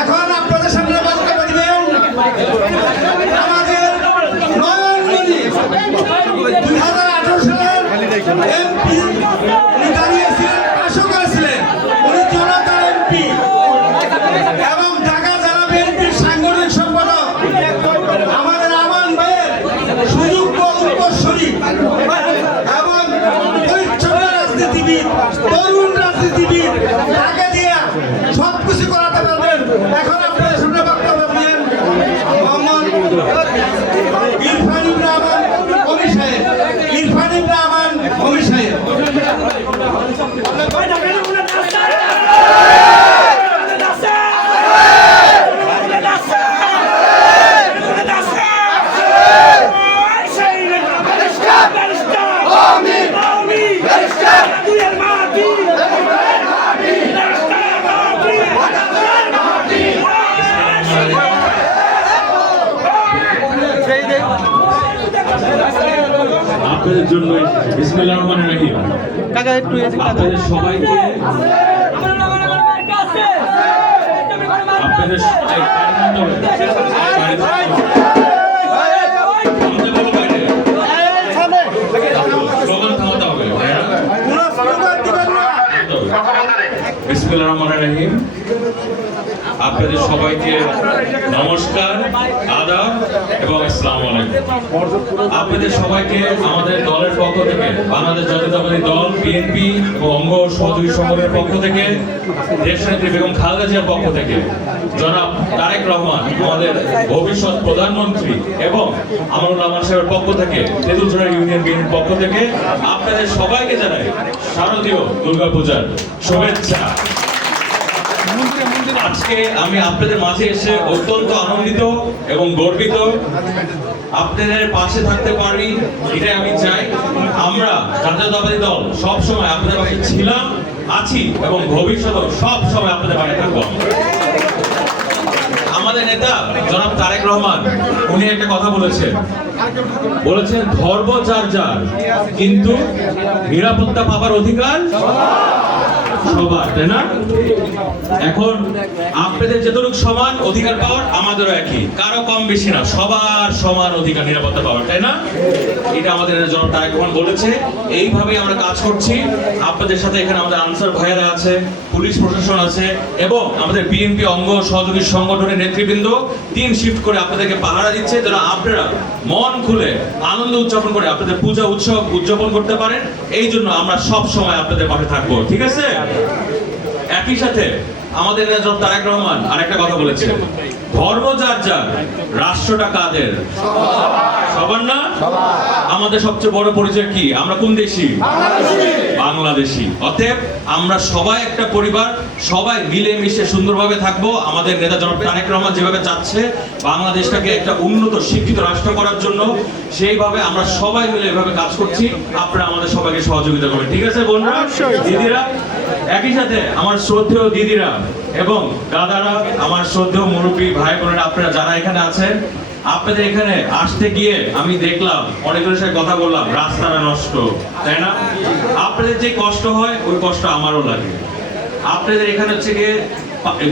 এখন আপনাদের সামনে বক্তব্য দিবেন আমাদের নয়নমণি 2018 সালের এমপি। উনি দাঁড়িয়েছিলেন, পাশও করেছিলেন, উনি জনতার এমপি এবং ঢাকা জেলা বিএনপির সাংগঠনিক সম্পাদক আমাদের আমান ভাইয়ের সুযোগ্য উত্তরসূরি এবং পরিচ্ছন্ন রাজনীতিবিদ, তরুণ রাজনীতিবিদ, তাকে দিয়ে সবকিছু করাতে পারবেন। এখন আপনাদের সামনে বক্তব্য দিলেন মোহাম্মদ ইরফান ইব্রাহিম কবি সাহেব। ইরফান ইব্রাহিম কবি সাহেব। আপনাদের জন্য বিসমিল্লাহির রহমানির রহিম। কাকা একটু আপনাদের সবাইকে আপনাদের বিসমিল্লাহির রহমানির রহিম। আপনাদের সবাইকে নমস্কার, আদাব এবং আসসালামু আলাইকুম। আপনাদের সবাইকে আমাদের দলের পক্ষ থেকে, বাংলাদেশ জাতীয়তাবাদী দল বিএনপি এবং অঙ্গ সহযোগী সংগঠনের পক্ষ থেকে, দেশনেত্রী বেগম খালেদা জিয়ার পক্ষ থেকে, জনাব তারেক রহমান আমাদের ভবিষ্যৎ প্রধানমন্ত্রী এবং আমরুল রহমান সাহেবের পক্ষ থেকে, তেঁতুলছড়া ইউনিয়ন বিএনপির পক্ষ থেকে আপনাদের সবাইকে জানাই শারদীয় দুর্গাপূজার শুভেচ্ছা। আজকে আমি আপনাদের মাঝে এসে অত্যন্ত আনন্দিত এবং গর্বিত। আপনাদের পাশে থাকতে পারি এটাই আমি চাই। আমরা জাতীয়তাবাদী দল সব সময় আপনাদের পাশে ছিলাম, আছি এবং ভবিষ্যতেও সব সময় আপনাদের পাশে থাকবো। আমাদের নেতা জনাব তারেক রহমান উনি একটা কথা বলেছেন ধর্ম যার যার, কিন্তু নিরাপত্তা পাবার অধিকার সবার, তাই না? এখন আপনাদের যতটুকু সমান অধিকার পাওয়ার আমাদেরও একই, কারো কম বেশি না, সবার সমান অধিকার নিরাপত্তা পাওয়ার, তাই না? এটা আমাদের জনাব তারেক রহমান বলেছে। এইভাবেই আমরা কাজ করছি। আপনাদের সাথে এখানে আমাদের আনসার ভাইয়েরা আছে, পুলিশ প্রশাসন আছে এবং আমাদের বিএনপি অঙ্গ সহযোগী সংগঠনের নেতৃবৃন্দ টিম শিফট করে আপনাদেরকে পাহারা দিচ্ছে যেন আপনারা মন খুলে আনন্দ উদযাপন করে আপনাদের পূজা উৎসব উদযাপন করতে পারেন। এই জন্য আমরা সব সময় আপনাদের পাশে থাকবো, ঠিক আছে? একই সাথে আমাদের নেতা তারেক রহমান আরেকটা কথা বলেছে, ধর্ম যার যার, রাষ্ট্রটা কাদের? সবার না? আমাদের সবচেয়ে বড় পরিচয় কি? আমরা কোন দেশি? বাংলাদেশি। অতএব আমরা সবাই একটা পরিবার, সবাই মিলেমিশে সুন্দরভাবে থাকবো। আমাদের নেতা জনাব তারেক রহমান যেভাবে চাচ্ছে বাংলাদেশটাকে একটা উন্নত শিক্ষিত রাষ্ট্র করার জন্য, সেইভাবে আমরা সবাই মিলে এভাবে কাজ করছি। আপনারা আমাদের সবাইকে সহযোগিতা করবেন, ঠিক আছে বোনরা, দিদিরা? একই সাথে আমার শ্রদ্ধেয় দিদিরা এবং দাদারা, আমার শ্রদ্ধেয় মুরব্বী ভাই বোনেরা, আপনারা যারা এখানে আছেন, আপনাদের এখানে আসতে গিয়ে আমি দেখলাম, অনেকজনের সাথে কথা বললাম, রাস্তাটা নষ্ট, তাই না? আপনাদের যে কষ্ট হয় ওই কষ্ট আমারও লাগে। আপনাদের এখানে হচ্ছে গিয়ে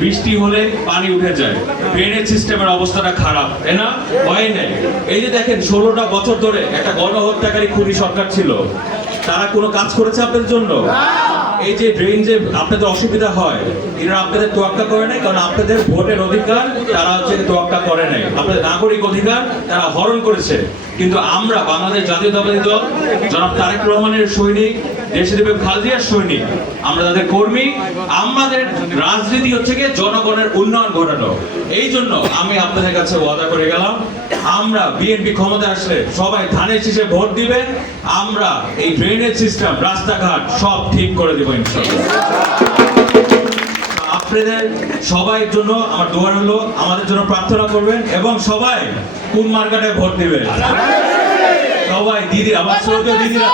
বৃষ্টি হলে পানি উঠে যায়, ড্রেনেজ সিস্টেমের অবস্থাটা খারাপ, তাই না? হয় নাই। এই যে দেখেন 16টা বছর ধরে একটা গণহত্যাকারী খুনি সরকার ছিল, তারা কোনো কাজ করেছে আপনাদের জন্য? এই যে ড্রেন যে আপনাদের অসুবিধা হয়, এরা আপনাদের তোয়াক্কা করে নাই, কারণ আপনাদের ভোটের অধিকার তারা হচ্ছে তোয়াক্কা করে নাই, আপনাদের নাগরিক অধিকার তারা হরণ করেছে। কিন্তু আমরা বাংলাদেশ জাতীয়তাবাদী দল জনাব তারেক রহমানের সৈনিক, দেশনেত্রী বেগম খালেদা জিয়ার সৈনিক, আমরা তাদের কর্মী। আমাদের রাজনীতি হচ্ছে গিয়ে জনগণের উন্নয়ন ঘটানো। এই জন্য আমি আপনাদের কাছে ওয়াদা করে গেলাম, আমরা বিএনপি ক্ষমতা আসলে সবাই ধানের শীষে ভোট দিবেন, আমরা এই ড্রেনেজ সিস্টেম, রাস্তাঘাট সব ঠিক করে দেব ইনশাআল্লাহ। আপনাদের সবাইয়ের জন্য আমার দোয়া হলো, আমাদের জন্য প্রার্থনা করবেন এবং সবাই কোন মার্কাটায় ভোট দিবেন? সবাই দিদি, আমার শ্রদ্ধেয় দিদিরা,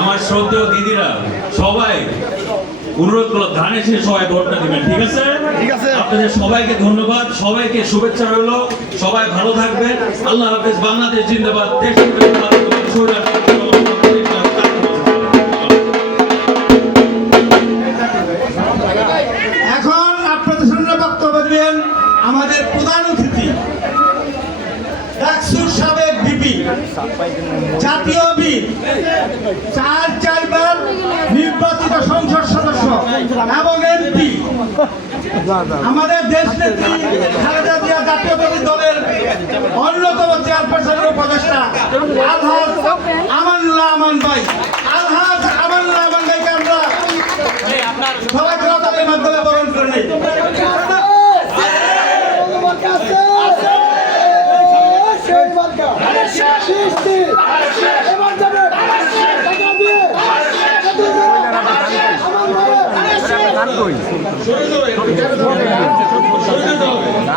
আমার শ্রদ্ধেয় দিদিরা, সবাই অনুরোধ করলো ধানের শীষে সবাই ভোটটা দিবেন, ঠিক আছে? ঠিক আছে। আপনাদের সবাইকে ধন্যবাদ, সবাইকে শুভেচ্ছা রইলো, সবাই ভালো থাকবেন। আল্লাহ হাফেজ। বাংলাদেশ জিন্দাবাদ। এখন আপনাদের সামনে বক্তব্য দিবেন আমাদের প্রধান অতিথি, ডাকসুর সাবেক ভিপি, জাতীয় বীর, চারবার নির্বাচিত সংসদ সদস্য এবং এমপি, আমাদের দেশ নেত্রী খালেদা জিয়া জাতীয়তাবাদী দলের অন্যতম চেয়ারপারসনের উপদেষ্টা আলহাজ আমানুল্লাহ আমান ভাই, আলহাজ আমানুল্লাহ আমান ভাইকে আমরা সবাই তাদের মাধ্যমে বরণ করে নিই।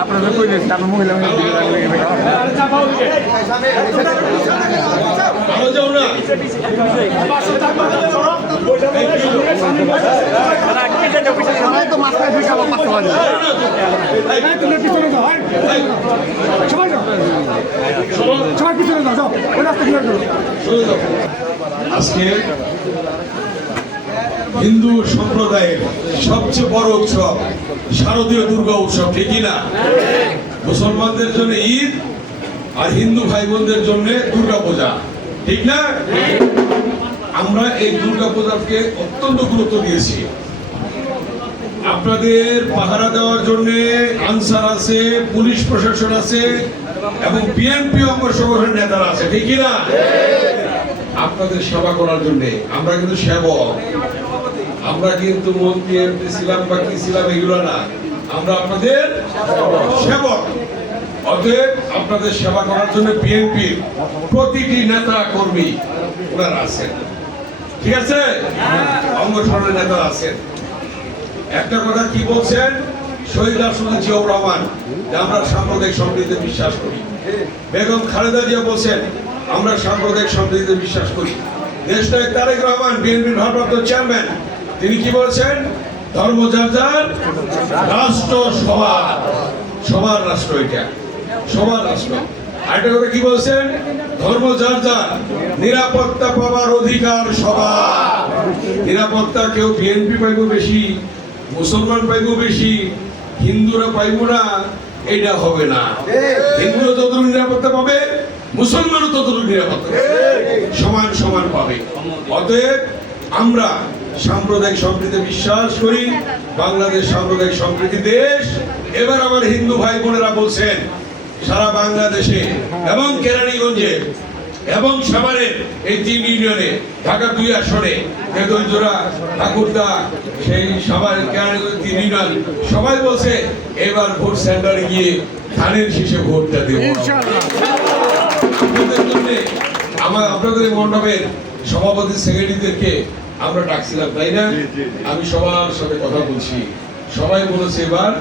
আপনাদের কই দিন তারপর মহিলা তো মাথায় দুই কালো পাঁচটা বাজে সবাই পিছনে যাও ওই রাস্তা ক্লিয়ার করো। আজকে হিন্দু সম্প্রদায়ের সবচেয়ে বড় উৎসব শারদীয় দুর্গা উৎসব, ঠিকই না? মুসলমানদের জন্য ঈদ আর হিন্দু ভাই বোনদের জন্য দুর্গা পূজা, ঠিক না? আমরা এই দুর্গা পূজাকে অত্যন্ত গুরুত্ব দিয়েছি। আপনাদের পাহারা দেওয়ার জন্য আনসার আছে, পুলিশ প্রশাসন আছে এবং বিএনপি অঙ্গ সংগঠনের নেতারা আছে, ঠিকই না? আপনাদের সেবা করার জন্য আমরা কিন্তু সেবক, আমরা কিন্তু মন্ত্রী এমপি ছিলাম বা কি ছিলাম এগুলো না, আমরা আপনাদের সেবক। অতএব আপনাদের সেবা করার জন্য বিএনপির প্রতিটি নেতা কর্মী ওনারা আছেন, ঠিক আছে? অঙ্গ সংগঠনের নেতারা আছেন। একটা কথা কি বলছেন শহীদ রাষ্ট্রপতি জিয়াউর রহমান, যে আমরা সাম্প্রদায়িক সম্প্রীতিতে বিশ্বাস করি। বেগম খালেদা জিয়া বলছেন আমরা সাম্প্রদায়িক সম্প্রীতিতে বিশ্বাস করি। দেশনায়ক তারেক রহমান, বিএনপির ভারপ্রাপ্ত চেয়ারম্যান, তিনি কি বলছেন? ধর্ম যার যার, রাষ্ট্র সবার, সবার রাষ্ট্র, এটা সবার রাষ্ট্র। আরেকটা কথা কি বলছেন? ধর্ম যার যার, নিরাপত্তা পাওয়ার অধিকার সবার। নিরাপত্তা কেউ বিএনপি পাইব বেশি, মুসলমান পাইব বেশি, হিন্দুরা পাইব না, এটা হবে না। হিন্দুরা যতটুকু নিরাপত্তা পাবে, মুসলমানও ততটুকু নিরাপত্তা পাবে, সমান সমান পাবে। অতএব আমরা সাম্প্রদায়িক সম্প্রীতিতে বিশ্বাস করি। বাংলাদেশ সাম্প্রদায়িক সম্প্রীতি দেশ। এবার আমার হিন্দু ভাই বোনেরা বলছেন সারা বাংলাদেশে এবং কেরানীগঞ্জে এবং সাভারের এই 3 ইউনিয়নে, ঢাকা 2 আসনে, তেতুলজোড়া, ঠাকুরদা, সেই সাভার কেরানীগঞ্জ 3 ইউনিয়ন, সবাই বলছে এবার ভোট সেন্টারে গিয়ে ধানের শীষে ভোটটা দেব। আপনাদের জন্য আপনাদের এই মণ্ডপের সভাপতি সেক্রেটারিদেরকে আমরা ডাকছিলাম, তাই না? আমি সবার সাথে কথা বলছি, সবাই বলেছে এবার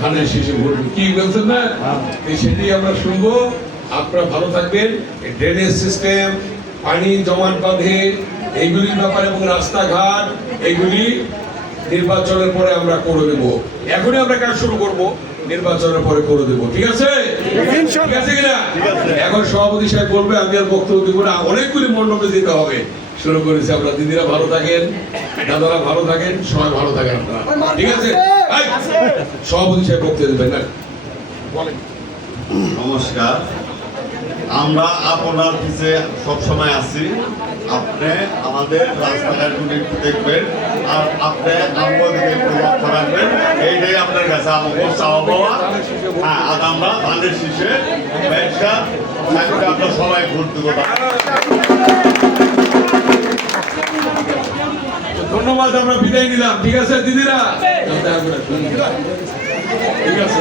ধানের শীষে ভোট। কি বলছেন না? সেটাই আমরা শুনবো। আপনারা ভালো থাকবেন। ড্রেনেজ সিস্টেম, পানি জমাট বাঁধে, এইগুলির ব্যাপারে এবং রাস্তাঘাট, এইগুলি নির্বাচনের পরে আমরা করে দেব। এখনই আমরা কাজ শুরু করব, নির্বাচনের পরে করে দেব, ঠিক আছে? ঠিক আছে কিনা? এখন সভাপতি সাহেব বলবে, আমি আর বক্তব্য দিব না। অনেকগুলি মণ্ডপে দিতে হবে, শুরু করেছি আমরা। দিদিরা ভালো থাকেন, দাদারা ভালো থাকেন, সবাই ভালো থাকেন আপনারা, ঠিক আছে? সভাপতি সাহেব বক্তব্য দেবেন না? বলেন। নমস্কার, আমরা আপনার পিছে সবসময় আছি। আপনি আমাদের রাস্তাঘাটগুলি একটু দেখবেন আর আপনি আমাদেরকে একটু লক্ষ্য রাখবেন, এইটাই আপনার কাছে আমাকে চাওয়া পাওয়া। হ্যাঁ, আর আমরা ধানের শীষে ব্যবসা আমরা সবাই ভোট দেবো। ধন্যবাদ, আমরা বিদায় নিলাম, ঠিক আছে দিদিরা? ঠিক আছে।